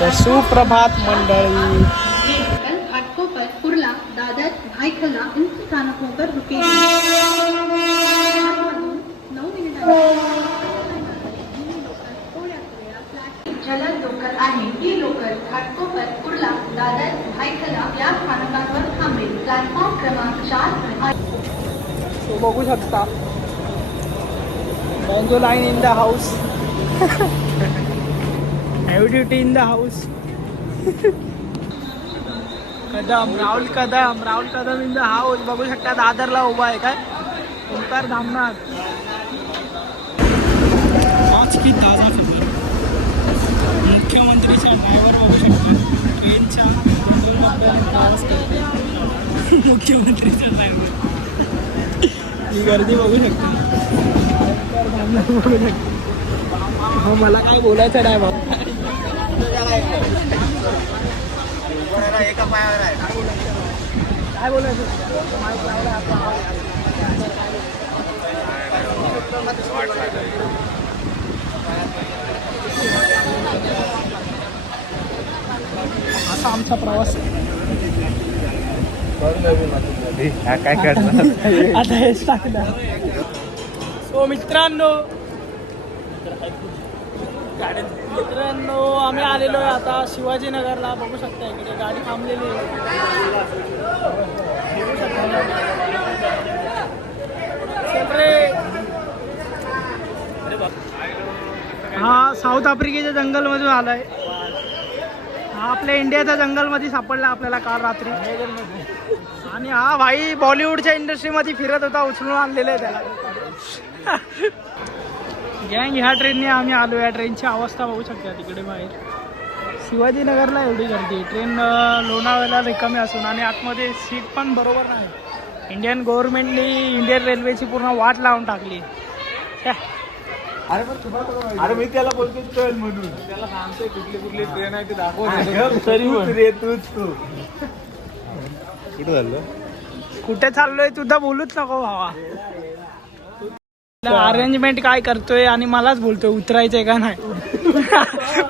तर सुप्रभात मंडळी. घाटकोपर कुर्ला दादर भाईखला इन स्थानकों पर रुके जलद लोकल आहे. ही लोकल घाटकोपर कुर्ला दादर भाईखला या स्थानकांवर थांबेल. प्लॅटफॉर्म क्रमांक 4 बघू शकता Bonjo line in the house. Heavy duty in the house. Rahul Kadam in the house. बघू शकता दादरला उभा आहे काय ओंकार धामनाथ. आज की ताजा खबर. मुख्यमंत्रीचा ड्रायव्हर बघू शकता ट्रेनच्या प्रवास करतो. मुख्यमंत्रीचा ड्रायव्हर. ही गर्दी बघू शकता. ओंकार धामनाथ बघू शकता. मला काय बोलायचं नाही बाबा. काय बोलायचं माईक लावला असा आमचा प्रवास. काय करणार आता हेच टाकणार. सो मित्रांनो आम्ही आलेलो आहे आता शिवाजीनगरला. बघू शकता इकडे गाडी थांबलेली आहे. बघू शकता हा साऊथ आफ्रिकेच्या जंगलमधून आलाय. हा आपल्या इंडियाच्या जंगलमध्ये सापडला आपल्याला काल रात्री. आणि हा भाई बॉलिवूडच्या इंडस्ट्रीमध्ये फिरत होता. उचलून आणलेलं आहे त्याला. गँग ह्या ट्रेनने आम्ही आलो. या ट्रेनची अवस्था बघू शकता तिकडे बाहेर. शिवाजीनगरला एवढी गर्दी. ट्रेन लोणावळ्याला रिकामी असून आणि आतमध्ये सीट पण बरोबर नाही. इंडियन गव्हर्नमेंटने इंडियन रेल्वेची पूर्ण वाट लावून टाकली. अरे मी त्याला बोलतो चल म्हणून. त्याला सांगतोय कुठली कुठली ट्रेन आहे ते दाखव. कुठं झालं कुठे चाललोय तुझा बोलूच नको भावा. अरेंजमेंट काय करतोय आणि मलाच बोलतोय उतरायचंय का नाही.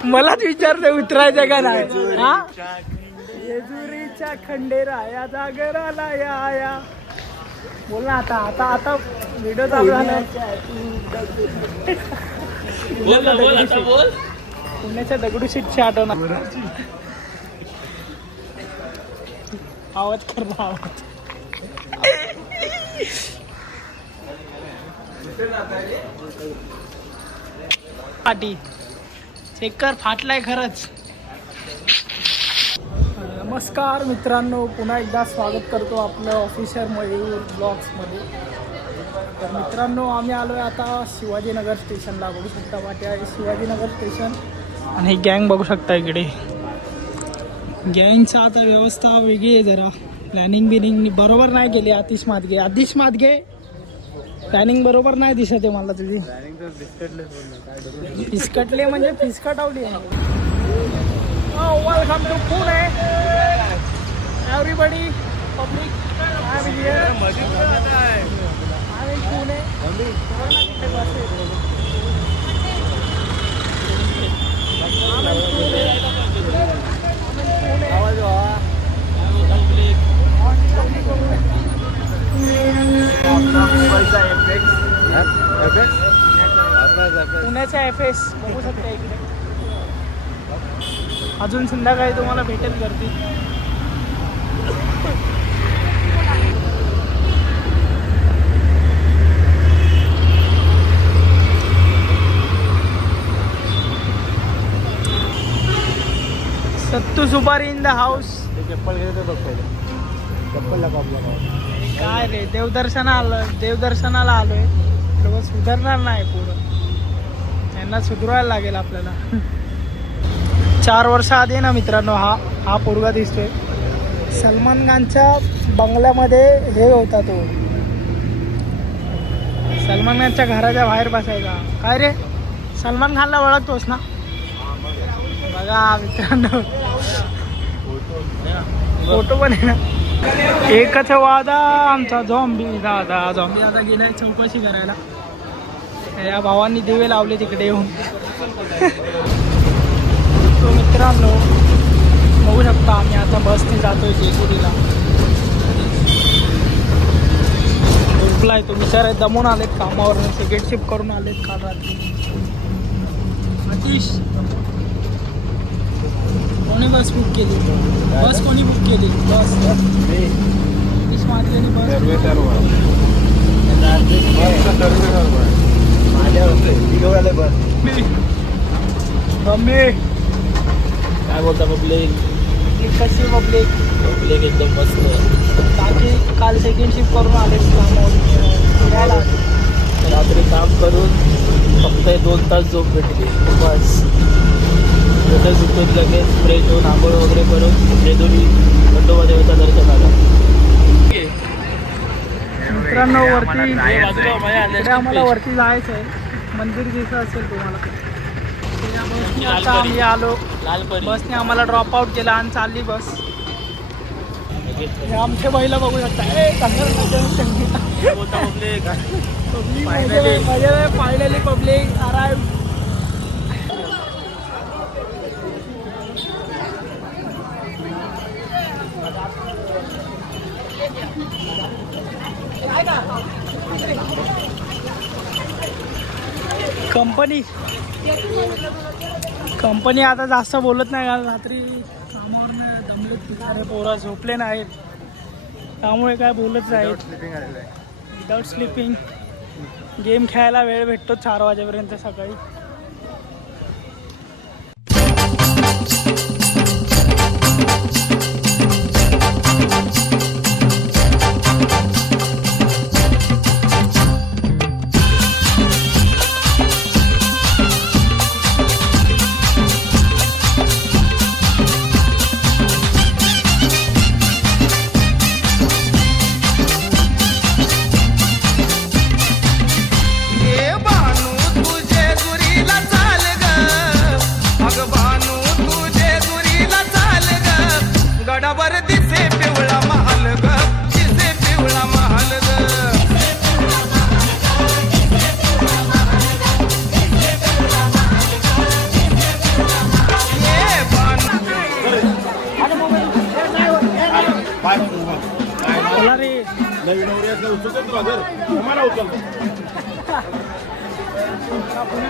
मलाच विचारतोय उतरायचंय का नाही. हा जेजुरीच्या खंडेराया जागराला या. बोल ना आता आता आता व्हिडिओ चालू झाला. पुण्याच्या दगडूशेठची आठवण. आवाज कर आवाज. पाटी चेक कर फाटलाय खरंच. नमस्कार मित्रांनो, पुन्हा एकदा स्वागत करतो आपलं ऑफिशियल मयूर ब्लॉग्समध्ये. तर मित्रांनो आम्ही आलो आहे आता शिवाजीनगर स्टेशनला. बघू शकता वाटे आहे शिवाजीनगर स्टेशन. आणि ही गँग बघू शकता इकडे. गँगचा आता व्यवस्था वेगळी आहे जरा. प्लॅनिंग बरोबर नाही केली. आतिश मादगे प्लॅनिंग बरोबर नाही दिसत आहे मला तुझी. फिसकटले म्हणजे फिसकटवली आहे. Welcome to Pune everybody public. I am here. I am Pune. पुण्याचा FS बघू शकता इकडे. अजून संध्याकाळी तुम्हाला भेटेल गर्दी. सत्तू सुपारी इन द हाऊस. चप्पल घेतो बघ पहिले. चप्पल काय रे देवदर्शनाला आलोय. लोक सुधारणार नाही पुढं. त्यांना सुधरवायला लागेल आपल्याला. 4 वर्ष आधी ना मित्रांनो हा पोरगा दिसतोय. सलमान खानच्या बंगल्यामध्ये हे होता तो. सलमान खानच्या घराच्या बाहेर बसायचा. काय रे सलमान खानला ओळखतोस ना. बघा मित्रांनो फोटो पण आहे ना. एकच वादा आमचा झॉम्बी दादा गेलाय चौकशी करायला. या भावांनी दिवे लावले तिकडे येऊन. तो मित्र मित्रांनो बघू शकता आम्ही आता बसने जातोय जेजुरीला. झोपलाय तो बिचारे, दमून आलेत कामावर, सेकंड शिफ्ट करून आलेत काल रात्री. अतिश कोणी बस बुक केली? बस कोणी बुक केली? बस अतिश मारलेली बस. मम्मी काय बोलता पब्लिक? कशी पब्लिक? पब्लिक एकदम मस्त. बाकी काल सेकंड शिफ्ट करून आले कामावर फिरायला. रात्री काम करून फक्त 2 तास झोप भेटली बस. जसं सुटून लगेच फ्रेश होऊन आंघोळ वगैरे करून जेजुरी खंडोबा देवाचा दर्शन आला. मित्रांनो वरती बाजूला माझ्या इकडे आम्हाला वरती जायचं आहे. मंदिर दिसत असेल तुम्हाला. त्याच्या बसने आता आम्ही आलो. लालपरी बसने आम्हाला ड्रॉप आउट केला आणि चालली बस. हे आमच्या बाईला बघू शकता. बोलता public finally public arrive. Company आता जास्त बोलत नाही. काल रात्री कामावर दमलेत बिचारे पोरं, झोपले नाहीत, त्यामुळे काय बोलत नाहीत. विदाउट स्लिपिंग गेम खेळायला वेळ भेटतो 4 वाजेपर्यंत सकाळी.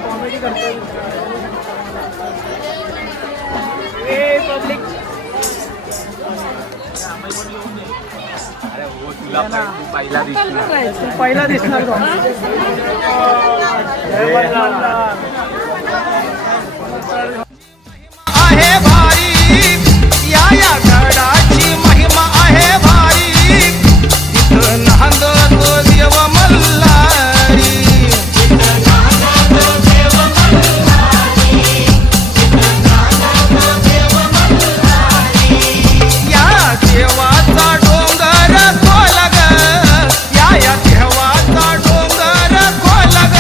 कॉमेडी करतो पब्लिक. पहिला दिसणार आहे भारी. या गडाची महिमा आहे भारी. तिथं नांदतो देव मल्हारी. या देवाचा डोंगर खोल ग. या देवाचा डोंगर खोल ग.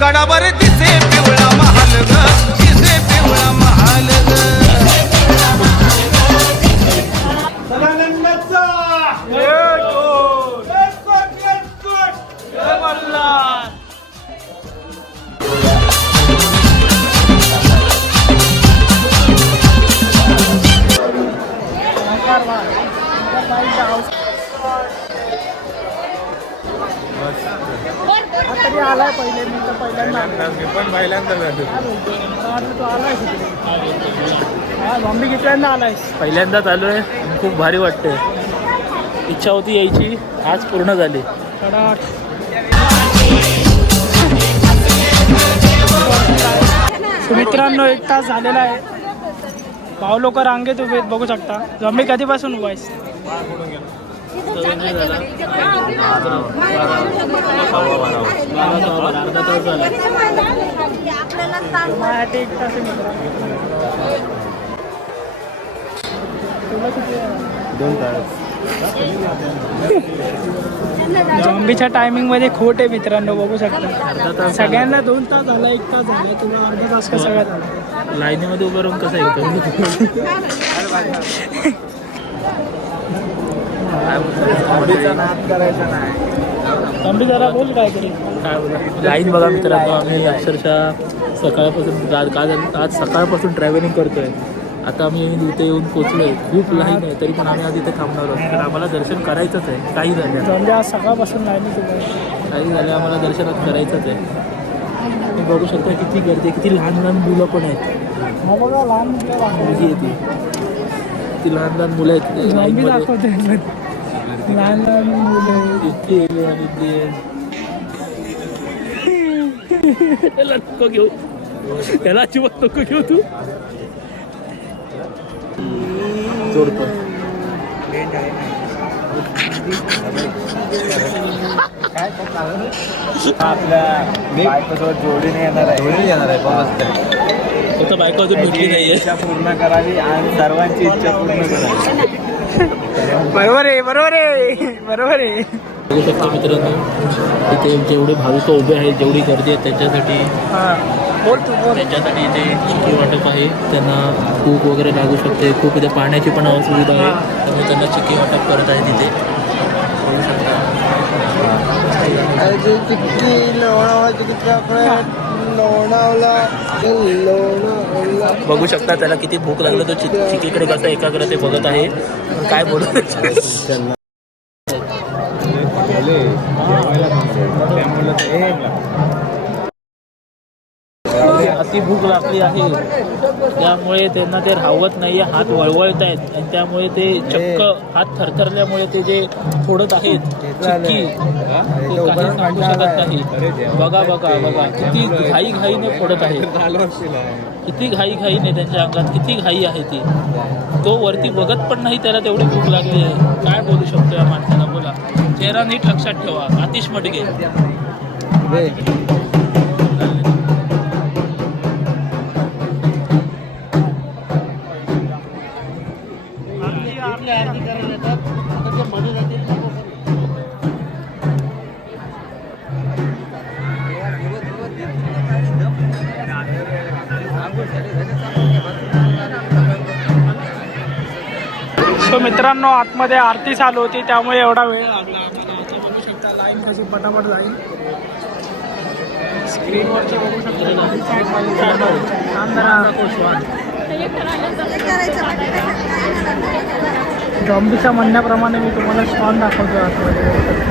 गडावर दिसे पिवळा महाल ग. दिसे पिवळा महाल ग. तरी आलाय पहिले. मी तर पहिल्यांदा मी पण पहिल्यांदा झालो. तू आलायस इकडे. हा बॉम्बे कितल्यांदा आलायस? पहिल्यांदाच आलो आहे. खूप भारी वाटतंय. इच्छा होती यायची, आज पूर्ण झाली. मित्रांनो 1 तास झालेला आहे. भाऊ लोक रांगेत उभे आहेत बघू शकता. जम्मी कधीपासून उभा आहेस? अर्धा तास झाला. माझ्यासाठी 1 तास आहे मित्रांनो. तुला किती? 2 तास. झॉम्बीच्या टायमिंग मध्ये खोट आहे मित्रांनो बघू शकता. सगळ्यांना 2 तास झाला, 1 तास झाला. तुला अर्धा तास कसं काय झाला? लाईनीमध्ये उभं राहून कसं येतं? झॉम्बी जरा बोल काय तरी. काय बोला लाईन बघा मित्रांनो. आम्ही अक्षरशः सकाळपासून आज सकाळपासून ट्रॅव्हलिंग करतोय. आता आम्ही इथे येऊन पोचलोय. खूप लाईन आहे, तरी पण आम्ही आज इथे थांबणार आहोत, कारण आम्हाला दर्शन करायचंच आहे. काही झालं म्हणजे आज सकाळपासून लाईनीत उभं आहे. काही झालं, आम्हाला दर्शनात करायचंच आहे. तुम्ही बघू शकता किती गर्दी आहे, किती लहान लहान मुलं पण आहेत. हा बघा लहान मुलं मुलगी आहे ती, किती लहान लहान मुलं आहेत लाईनमध्ये. दाखवते लहान लहान मुलं इतकी आहे आणि ते त्याला नको घेऊ, त्याला अजिबात नको घेऊ तू. जोडतो आपल्या बायकोसोबत जोडीने येणार आहे. फक्त बायको अजून भेटली नाहीये. इच्छा पूर्ण करावी आणि सर्वांची इच्छा पूर्ण करावी. बरोबर आहे बरोबर आहे बरोबर आहे. बघू शकता मित्रांनो, इथे जेवढे भाविक उभे आहेत, जेवढी गर्दी आहे त्याच्यासाठी बोल तू बोल. त्याच्यासाठी इथे चिक्की वाटप आहे. त्यांना भूक वगैरे लागू शकते, खूप इथे पाण्याची पण असुविधा आहे, त्यामुळे त्यांना चिक्की वाटप करत आहे तिथे. बघू शकता बघू शकता त्याला किती भूक लागलं, तो चिक्कीकडे कसं एकाग्रते बघत आहे. काय बोलू अति भूक लागली आहे, त्यामुळे त्यांना ते राहवत नाही, हात वळवळत आहेत आणि त्यामुळे ते चक्क हात थरथरल्यामुळे ते जे फोडत आहेत चिक्की, ते काही सांगू शकत नाही. बघा बघा बघा किती घाईने फोडत आहेत, किती घाईने त्यांच्या अंगात किती घाई आहे ती. तो वरती बघत पण नाही, त्याला तेवढी भूक लागली आहे. काय बोलू शकतो या माणसाला, बोला. चेहरा नीट लक्षात ठेवा. आतिश मडगे सो मित्रांनो, आतमध्ये आरती चालू होती त्यामुळे एवढा वेळ लागला आम्हाला. आता बघू शकता लाईन कशी पटापट जाईल. स्क्रीनवरची बघू शकता. जॉम्बीच्या म्हणण्याप्रमाणे मी तुम्हाला श्वान दाखवतो आतमध्ये.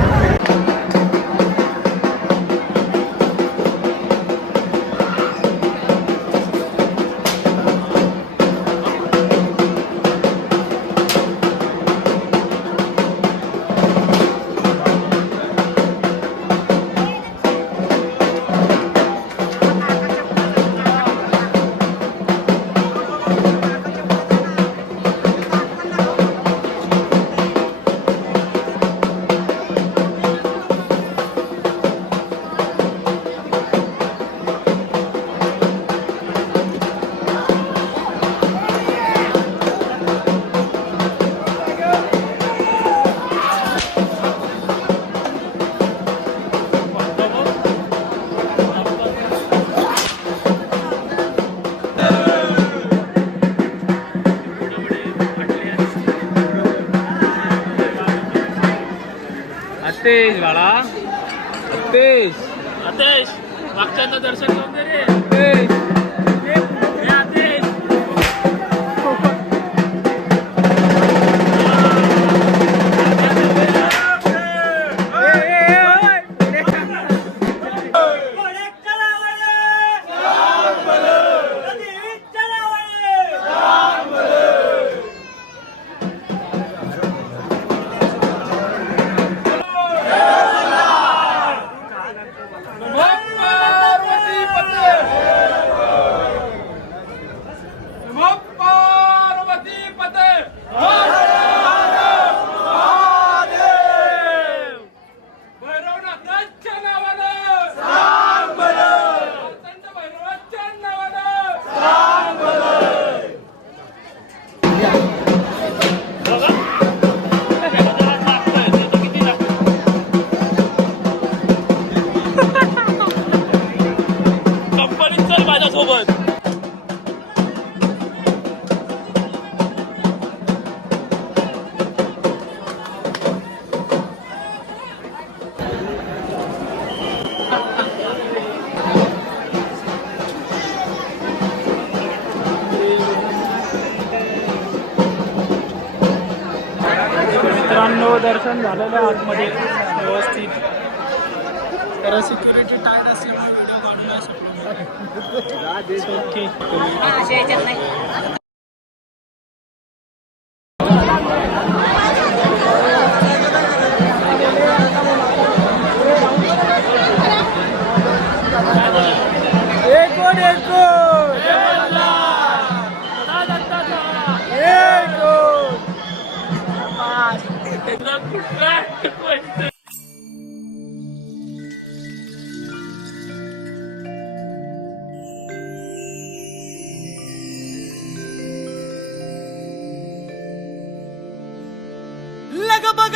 तेज बाळा, तेज आतेश मागच्यांना दर्शन घेऊन दे रे. मित्रांनो दर्शन झालेलं आहे आतमध्ये व्यवस्थित. तर सिक्युरिटी टाईट असल्यामुळे व्हिडिओ काढू नाही शकलो. ओके.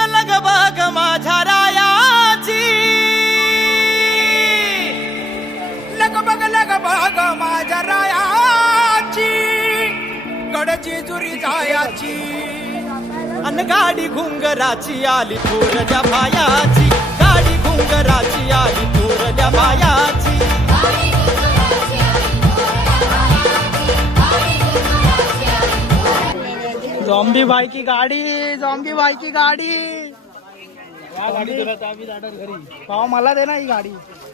लग बग माझ्या रायाची लग बग माझ्या रायाची कडची जुरी जायाची अन गाडी घुंगराची आली थोरल्या भायाची गाडी घुंगराची आली थोरल्या भायाची झॉम्बी भाई की गाडी झॉम्बी भाई की गाडी गाडी तुला तर आम्ही जाणार घरी. भावा मला दे ना ही गाडी.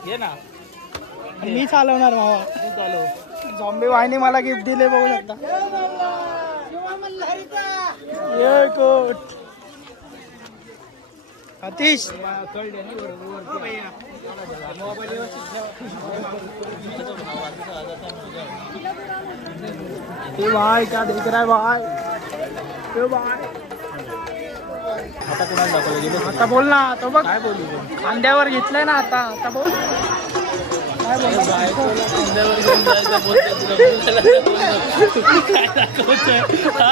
ये ना मी चालवणार भावा. चालव. झॉम्बी भाईने मला गिफ्ट दिले बघू शकता. ये कोट अतिश ये भाई क्या देख रहा है भाई. ये भाई आता कोणाला दाखवलं गेलं? आता बोल ना. तो बघ काय बोलू खांद्यावर घेतलंय ना. आता बोल काय बोल. बायकोला खांद्यावर घेऊन जायचं बोलतोय तुला. काय दाखवतोय हा?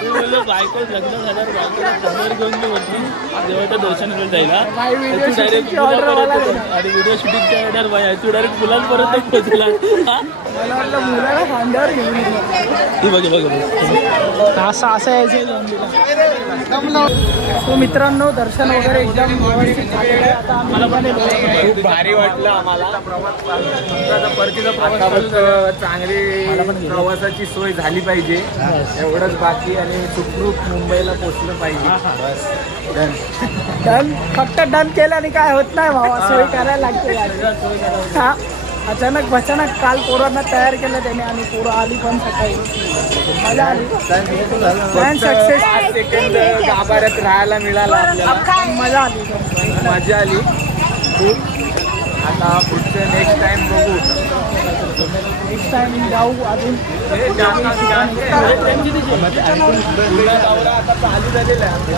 तू बोललो बायको लग्न झाल्यावर बायकोला खांद्यावर घेऊन मी बोलतो देवाचं दर्शन करत जाईल हा? भाई व्हिडिओ तू डायरेक्ट शूटिंगची ऑर्डर मला परत दे. आणि व्हिडिओ शूटिंगची ऑर्डर बाय तू डायरेक्ट मुलांपर्यंत पोहोचला हा? मला वाटलं मुलाला खांद्यावर घेऊन येईल. ती बघ असं यायचं झॉम्बीला. तो मित्रांनो दर्शन वगैरे एकदम व्यवस्थित झालेलं आहे. आता आम्ही निघालेलो. खूप भारी वाटलं आम्हाला. परतीचा प्रवास चांगली प्रवासाची सोय झाली पाहिजे एवढंच बाकी आणि सुखरूप मुंबईला पोहोचलं पाहिजे. बस डन. डन फक्त डन केल्याने काय होत नाही भावा. सोय करायला लागते याची. हा अचानक भचानक काल पोरांना तयार केलं त्याने आणि पोरं आली पण सकाळी. मजा आली. Plan success. 5 सेकंद गाभाऱ्यात राहायला मिळाला आपल्याला. मजा आली. मजा आली खूप. आता पुढचं नेक्स्ट टाइम बघू. नेक्स्ट टाइम जाऊ अजून. आता चालू झालेला आहे.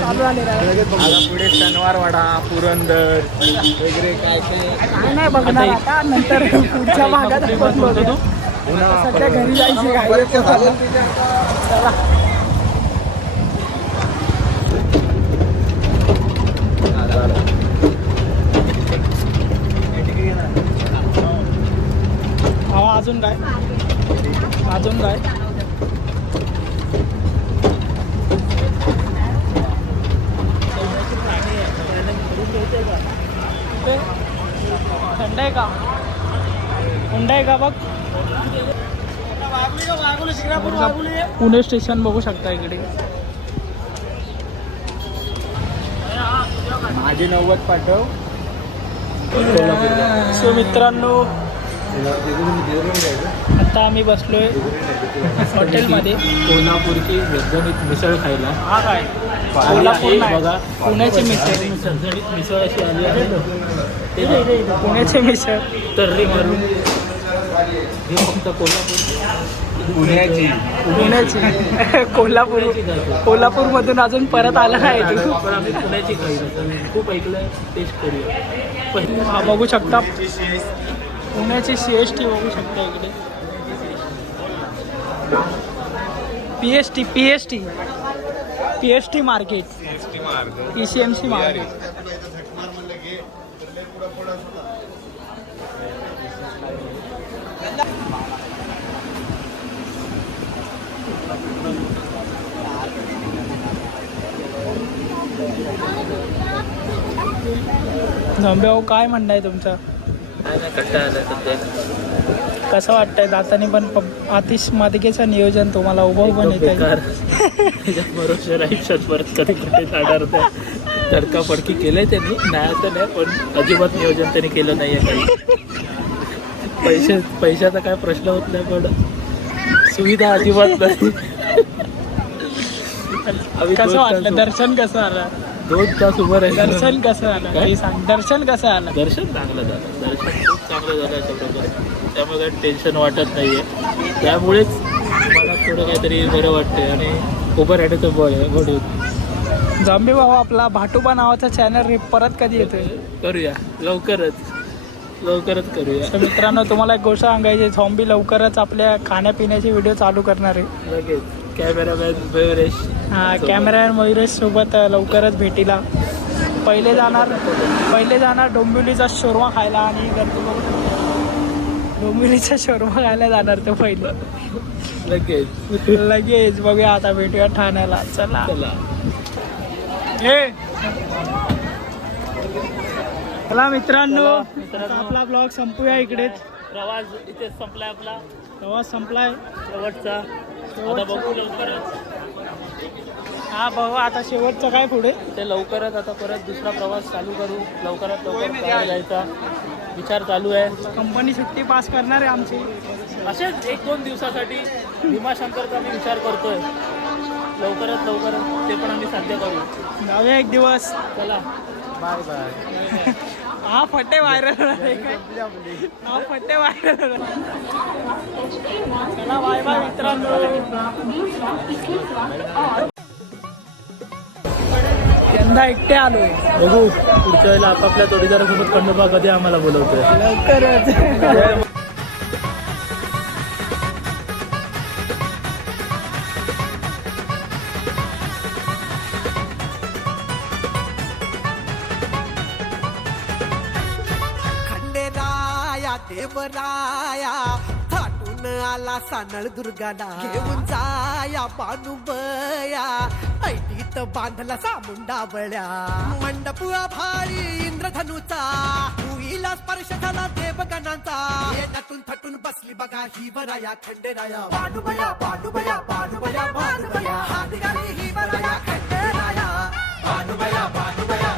चालू झालेलं आहे. आता पुढे शनिवारवाडा पुरंदर वगैरे काय काय नाही बघणार आता. नंतर पुढच्या भागात आपण बघू. सध्या घरी जायची घाई. चला हवा. अजून काय अजून काय थंड आहे का? थंड आहे का बघ. पुणे स्टेशन बघू शकता इकडे. माझे 90 पाठव. सो मित्रांनो आता आम्ही बसलोय हॉटेलमध्ये. कोल्हापूरची झणझणीत मिसळ खायला. हा काय कोल्हापूर नाही. बघा पुण्याची मिसळ. झणझणीत मिसळ अशी आली आहे पुण्याची मिसळ तर्री मारून. हे फक्त कोल्हापूर पुण्याची कोल्हापूरमधून अजून परत आला नाही तू. पण आम्ही पुण्याची खाईल खूप ऐकलंय. टेस्ट करूया. हा बघू शकता पुण्याची CST बघू शकता इकडे. PST market. PCMC market. झोंबे भाऊ काय म्हणणं आहे तुमचं? काय नाही कंटाळा आला सध्या. कसं वाटतंय जाताना पण आतिश मादिकेचं नियोजन तुम्हाला उभं पण येत बेकार बरोबर आयुष्यात परत कधी कुठे जाणार नाही. तडकाफडकी केलंय त्यांनी, नाही असं नाही, पण अजिबात नियोजन त्यांनी केलं नाहीये काही. पैशाचा काय प्रश्न होत नाही, पण सुविधा अजिबात नाही. आम्ही कसं 2 वाटलं तास दर्शन कसं आलं 2 तास उभं राहिलो. दर्शन कसं आलं काय? ते सांग दर्शन कसं आलं दर्शन चांगलं झालं, दर्शन खूप चांगलं झालं अशा प्रकारे. त्यामुळे काही टेन्शन वाटत नाहीये. त्यामुळेच मला थोडं काहीतरी बरं वाटतंय आणि उभं राहण्याचं बळ आहे घडून. जॉम्बी भाऊ आपला भाटुबा नावाचा चॅनल परत कधी येतोय? करूया लवकरच करूया. तर मित्रांनो तुम्हाला एक गोष्ट सांगायची, झॉम्बी लवकरच आपल्या खाण्यापिण्याचे व्हिडिओ चालू करणार आहे. लगेच कॅमेरामॅन मयुरेश. हा कॅमेरामॅन मयुरेश सोबत लवकरच भेटीला. पहिले जाणार डोंबिवलीचा शोरमा खायला आणि गर्दी बघून डोंबिवलीचा शोरमा खायला जाणार तो पहिले. लगेच बघूया आता भेटूया ठाण्याला. चला चला मित्रांनो आता आपला ब्लॉग संपूया इकडेच. प्रवास इथे संपलाय आपला. प्रवास संपलाय शेवटचा. आता बघू लवकरच. हा भाऊ आता शेवटचं काय पुढे? ते लवकरच आता परत दुसरा प्रवास चालू करू. लवकरात लवकर बाहेर जायचा विचार चालू आहे. कंपनी सुट्टी पास करणार आहे आमची. असेच 1-2 दिवसासाठी भीमाशंकरचा मी विचार करतोय. लवकरात ते पण आम्ही साध्य करू. जाऊया एक दिवस. चला बाय बाय. हा फटे व्हायरल होणार काय? हा फटे व्हायरल होणार. चला बाय बाय मित्रांनो. यंदा एकटे आलोय. बघू पुढच्या वेळेला आपापल्या जोडीदारासोबत खंडोबा कधी आम्हाला बोलवतोय. लवकरच. खंडेराया देवराया थाटून आला सानळ दुर्गाला. घेऊन जाया बानुबया ऐटीत बांधला सामुंडा बळ्या. मंडप भारी इंद्रधनुचा भुईला स्पर्श झाला देवगणांचा. येण्यातून थटून बसली बघा ही वराया खंडेराया. बानुबया बानुबया बानुबया बानुबया हात घाली ही वराया खंडेराया. बानुबया बानुबया